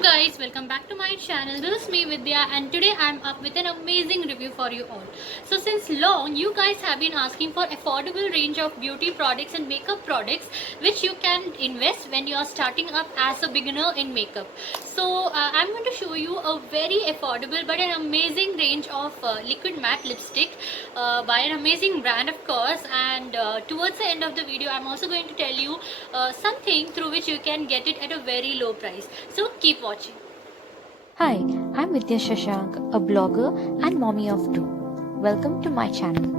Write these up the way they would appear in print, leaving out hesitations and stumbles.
Hello guys, welcome back to my channel. This is me Vidya and today I'm up with an amazing review for you all. So since long you guys have been asking for affordable range of beauty products and makeup products which you can invest when you are starting up as a beginner in makeup. So I'm going to show you a very affordable but an amazing range of liquid matte lipstick by an amazing brand of course, and towards the end of the video I'm also going to tell you something through which you can get it at a very low price. So keep watching. Hi, I'm Vidya Shashank, a blogger and mommy of two. Welcome to my channel.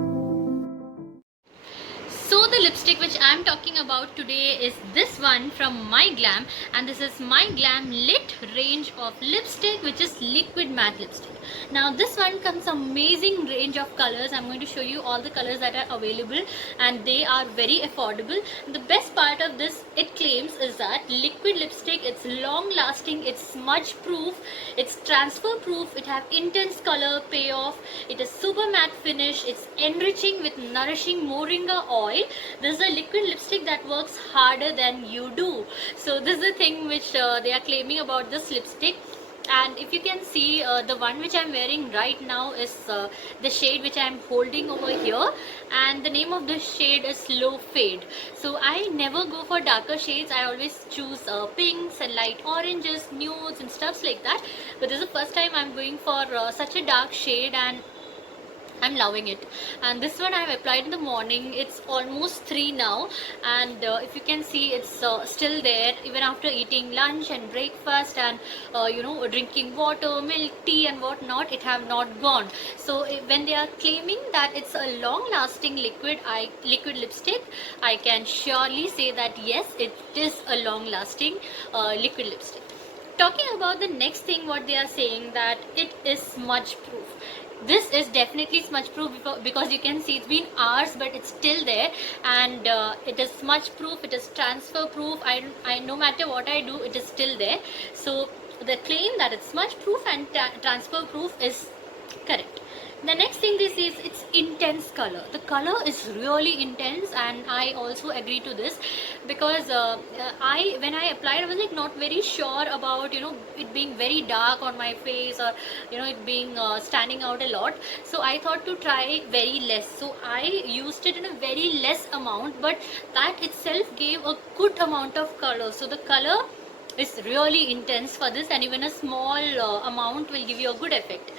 So the lipstick which I'm talking about today is this one from My Glam, and this is My Glam Lit range of lipstick which is liquid matte lipstick. Now this one comes amazing range of colors. I'm going to show you all the colors that are available and they are very affordable. The best part of this, it claims, is that liquid lipstick, it's long lasting, it's smudge proof, it's transfer proof, it have intense color payoff, it is super matte finish, it's enriching with nourishing moringa oil. This is a liquid lipstick that works harder than you do. So this is the thing which they are claiming about this lipstick. And if you can see, the one which I'm wearing right now is the shade which I'm holding over here, and the name of this shade is Slow Fade. So I never go for darker shades. I always choose pinks and light oranges, nudes and stuffs like that, but this is the first time I'm going for such a dark shade and I'm loving it. And this one I have applied in the morning. It's almost 3 now, and if you can see, it's still there even after eating lunch and breakfast and drinking water, milk, tea and whatnot. It have not gone. So when they are claiming that it's a long lasting liquid lipstick, I can surely say that yes, it is a long lasting liquid lipstick. Talking about the next thing, what they are saying, that it is smudge proof. This is definitely smudge proof because you can see it's been hours but it's still there, and it is smudge proof, it is transfer proof. I no matter what I do, it is still there. So the claim that it's smudge proof and transfer proof is correct. The next thing this is, it's intense color. The color is really intense, and I also agree to this because when I applied, I was like not very sure about it being very dark on my face, or it being standing out a lot. So I thought to try very less. So I used it in a very less amount, but that itself gave a good amount of color. So the color is really intense for this, and even a small amount will give you a good effect.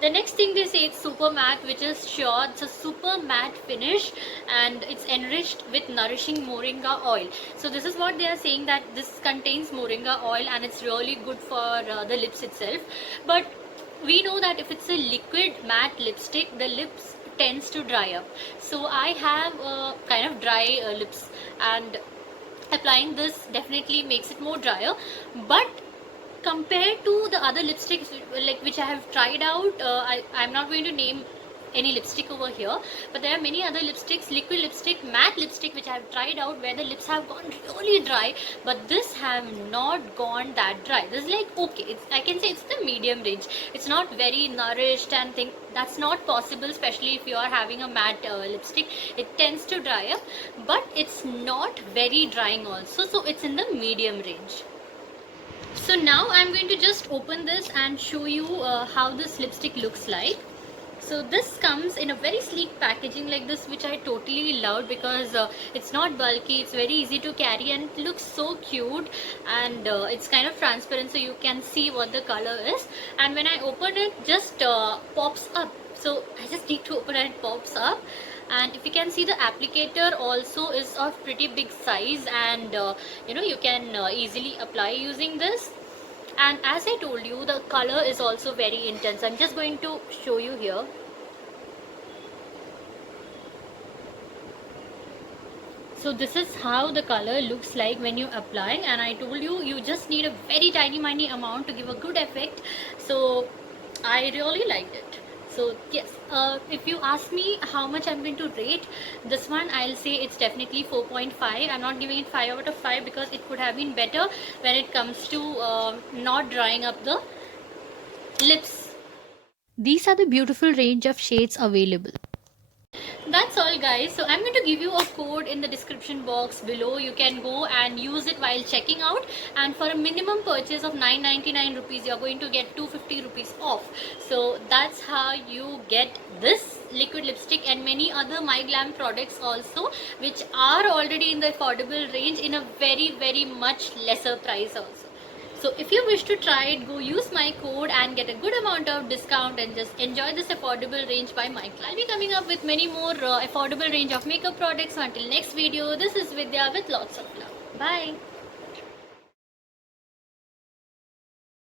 The next thing they say, it's super matte, which is sure it's a super matte finish and it's enriched with nourishing moringa oil. So this is what they are saying, that this contains moringa oil and it's really good for the lips itself. But we know that if it's a liquid matte lipstick, the lips tends to dry up. So I have kind of dry lips, and applying this definitely makes it more drier. But compared to the other lipsticks like which I have tried out, I'm not going to name any lipstick over here, but there are many other lipsticks, liquid lipstick, matte lipstick, which I have tried out where the lips have gone really dry, but this have not gone that dry. This is like, okay, I can say it's the medium range. It's not very nourished and thing. That's not possible, especially if you are having a matte lipstick. It tends to dry up, but it's not very drying also. So it's in the medium range. So now I'm going to just open this and show you how this lipstick looks like. So this comes in a very sleek packaging like this, which I totally loved because it's not bulky, it's very easy to carry, and it looks so cute, and it's kind of transparent so you can see what the color is. And when I open it, just pops up. So I just need to open it, it pops up. And if you can see, the applicator also is of pretty big size, and you can easily apply using this. And as I told you, the color is also very intense. I'm just going to show you here. So this is how the color looks like when you apply, and I told you, you just need a very tiny amount to give a good effect. So I really liked it. So yes, if you ask me how much I'm going to rate this one, I'll say it's definitely 4.5. I'm not giving it 5 out of 5 because it could have been better when it comes to not drying up the lips. These are the beautiful range of shades available. That's all guys, so I'm going to give you a code in the description box below. You can go and use it while checking out, and for a minimum purchase of 999 rupees you're going to get 250 rupees off. So that's how you get this liquid lipstick and many other MyGlam products also, which are already in the affordable range in a very much lesser price also. So if you wish to try it, go use my code and get a good amount of discount and just enjoy this affordable range by MyGlam. I'll be coming up with many more affordable range of makeup products. So until next video, this is Vidya with lots of love. Bye.